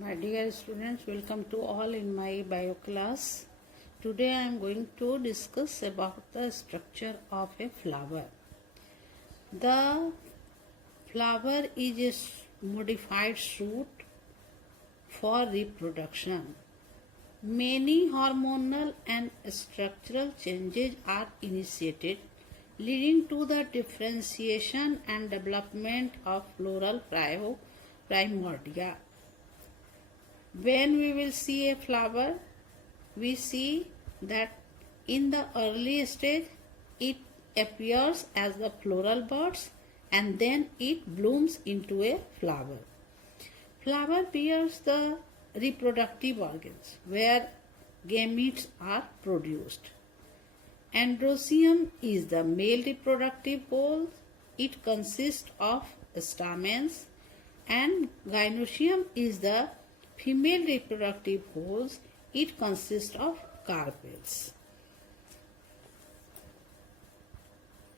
My dear students, welcome to all in my bio class. Today I am going to discuss about the structure of a flower. The flower is a modified shoot for reproduction. Many hormonal and structural changes are initiated, leading to the differentiation and development of floral primordia. When we will see a flower, we see that in the early stage it appears as the floral buds and then it blooms into a flower. Flower bears the reproductive organs where gametes are produced. Androecium is the male reproductive whole. It consists of stamens, and gynoecium is the female reproductive holes. It consists of carpels.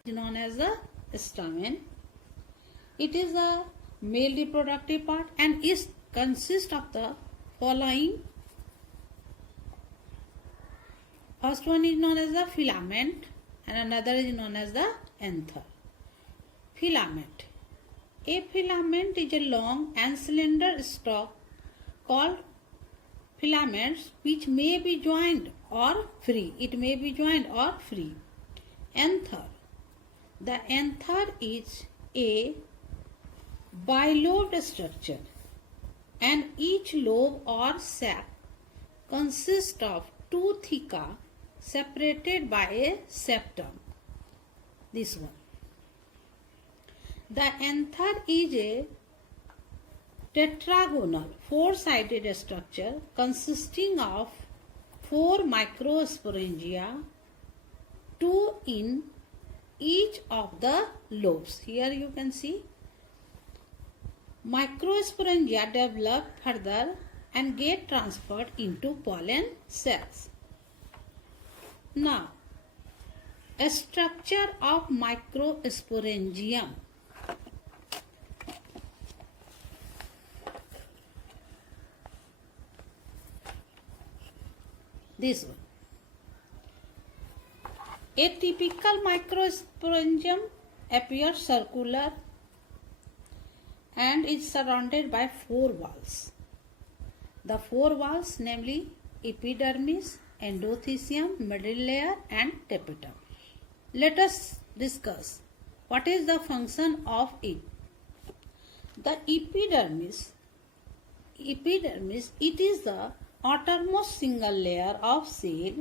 It is known as the stamen. It is the male reproductive part and it consists of the following. First one is known as the filament and another is known as the anther. Filament. A filament is a long and slender stalk called filaments which may be joined or free. It may be joined or free. Anther. The anther is a bilobed structure and each lobe or sac consists of two theca separated by a septum. This one. The anther is a tetragonal four-sided structure consisting of four microsporangia, two in each of the lobes. Here you can see microsporangia develop further and get transferred into pollen cells. Now, a structure of microsporangium. This one. A typical microsporangium appears circular and is surrounded by four walls. The four walls, namely epidermis, endothecium, middle layer and tapetum. Let us discuss what is the function of it. The epidermis, it is the outermost single layer of cell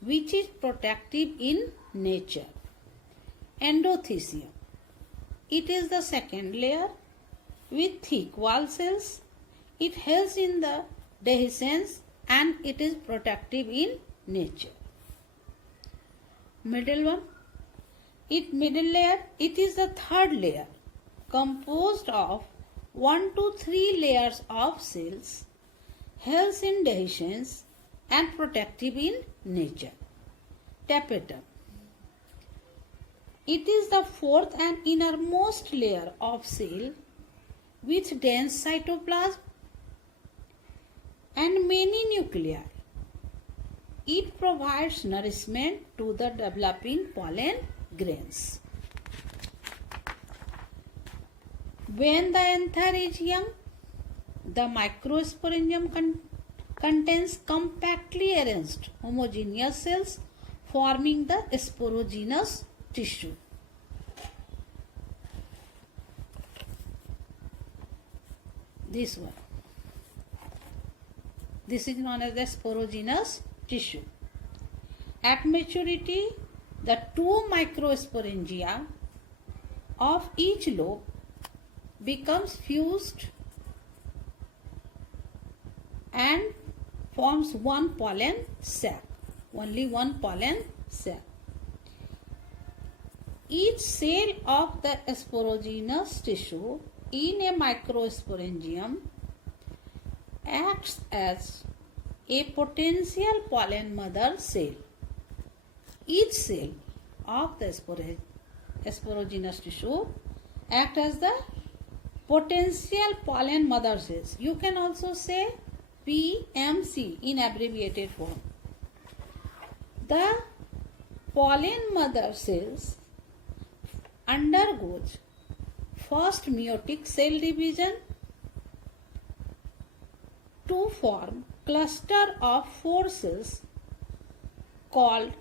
which is protective in nature. Endothecium, it is the second layer with thick wall cells. It helps in the dehiscence and it is protective in nature. Middle one, middle layer, it is the third layer composed of 1 to 3 layers of cells, helps in dehiscence and protective in nature. Tapetum, it is the fourth and innermost layer of cell with dense cytoplasm and many nuclei. It provides nourishment to the developing pollen grains. When the anther is young, the microsporangium contains compactly arranged homogeneous cells forming the sporogenous tissue. This one. This is known as the sporogenous tissue. At maturity, the two microsporangia of each lobe becomes fused and forms one pollen sac. Only one pollen sac. Each cell of the sporogenous tissue in a microsporangium acts as a potential pollen mother cell. Each cell of the sporogenous tissue acts as the Potential pollen mother cells. You can also say PMC in abbreviated form. The pollen mother cells undergoes first meiotic cell division to form cluster of 4 cells called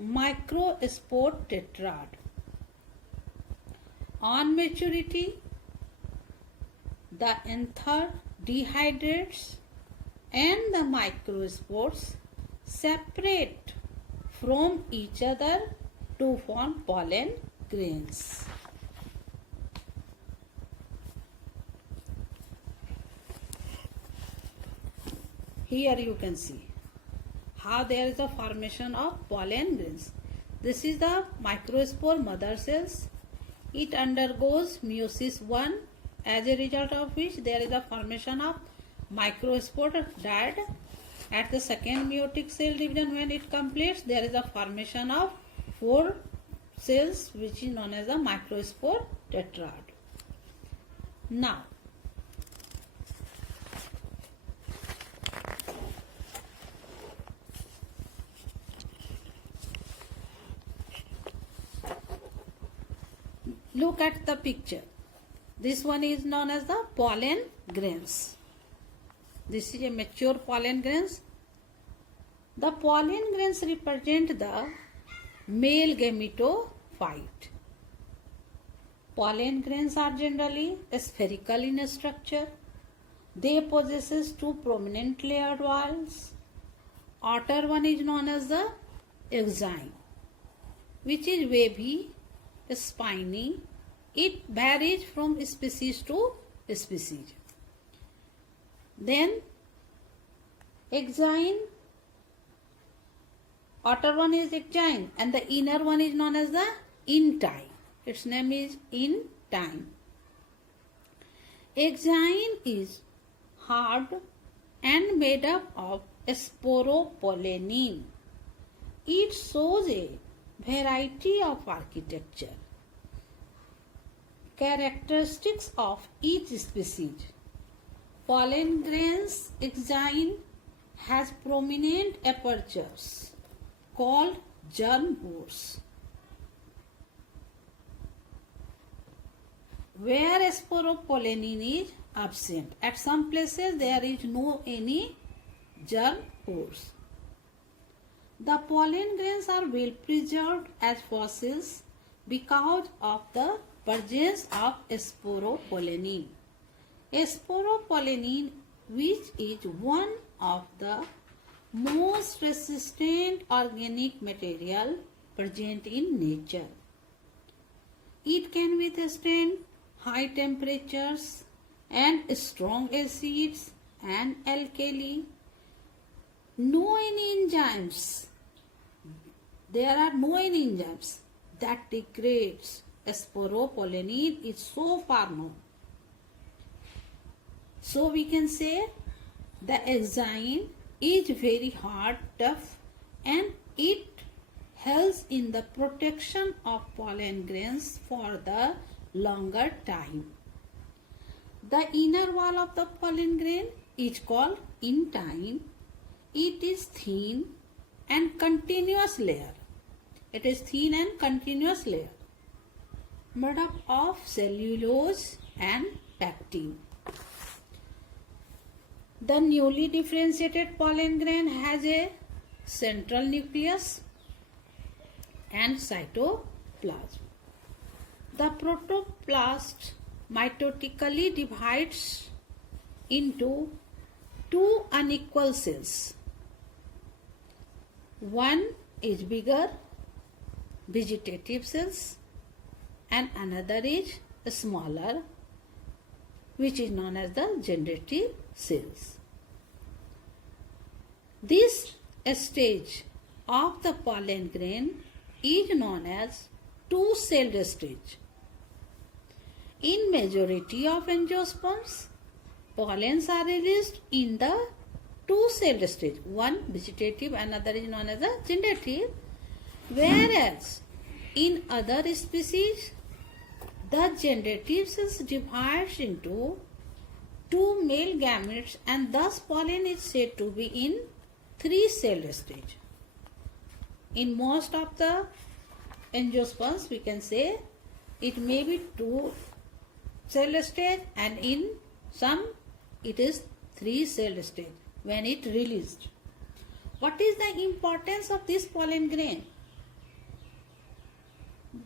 microspore tetrad. On maturity, the anther dehydrates and the microspores separate from each other to form pollen grains. Here you can see how there is a formation of pollen grains. This is the microspore mother cells. It undergoes meiosis 1, as a result of which there is a formation of microspore tetrad. At the second meiotic cell division, when it completes, there is a formation of 4 cells which is known as a microspore tetrad. Now, look at the picture. This one is known as the pollen grains. This is a mature pollen grains. The pollen grains represent the male gametophyte. Pollen grains are generally spherical in structure. They possess 2 prominent layered walls. Outer one is known as the exine, which is wavy, spiny. It varies from species to species. Then exine, outer one is exine and the inner one is known as the intine. Its name is intine. Exine is hard and made up of sporopollenin. It shows a variety of architecture. Characteristics of each species. Pollen grains exine has prominent apertures called germ pores, where sporopollenin is absent. At some places there is no any germ pores. The pollen grains are well preserved as fossils because of the presence of sporopollenin. Sporopollenin, which is one of the most resistant organic material present in nature. It can withstand high temperatures and strong acids and alkali. No any enzymes. There are no any enzymes that degrades sporopollenin is so far known. So we can say the exine is very hard, tough, and it helps in the protection of pollen grains for the longer time. The inner wall of the pollen grain is called intine. It is thin and continuous layer. It is thin and continuous layer made up of cellulose and pectin. The newly differentiated pollen grain has a central nucleus and cytoplasm. The protoplast mitotically divides into 2 unequal cells. One is bigger, vegetative cells, and another is smaller, which is known as the generative cells. This stage of the pollen grain is known as 2-celled stage. In majority of angiosperms, pollens are released in the 2-celled stage. One vegetative, another is known as the generative. Whereas in other species, The generative cells divides into two male gametes and thus pollen is said to be in 3-celled stage. In most of the angiosperms we can say it may be 2-celled stage and in some it is 3-celled stage when it released. What is the importance of this pollen grain?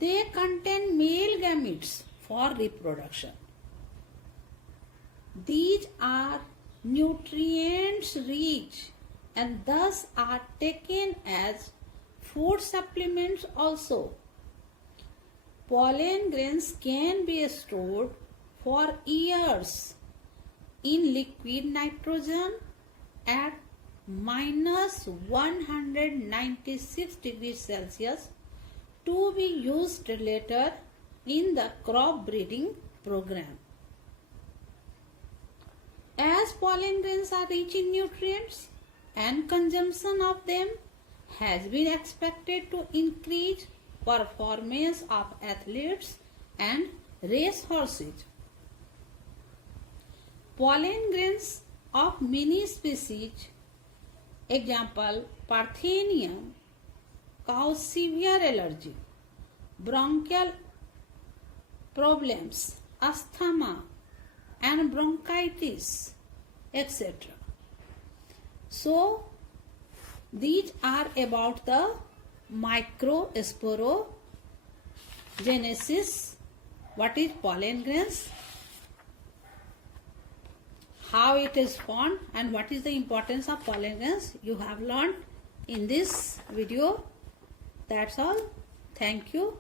They contain male gametes for reproduction. These are nutrients rich and thus are taken as food supplements also. Pollen grains can be stored for years in liquid nitrogen at minus 196 degrees Celsius to be used later in the crop breeding program. As pollen grains are rich in nutrients and consumption of them has been expected to increase performance of athletes and race horses. Pollen grains of many species, example Parthenium, cause severe allergy, bronchial problems, asthma and bronchitis, etc. So, these are about the microsporogenesis. What is pollen grains? How it is formed and what is the importance of pollen grains you have learned in this video. That's all. Thank you.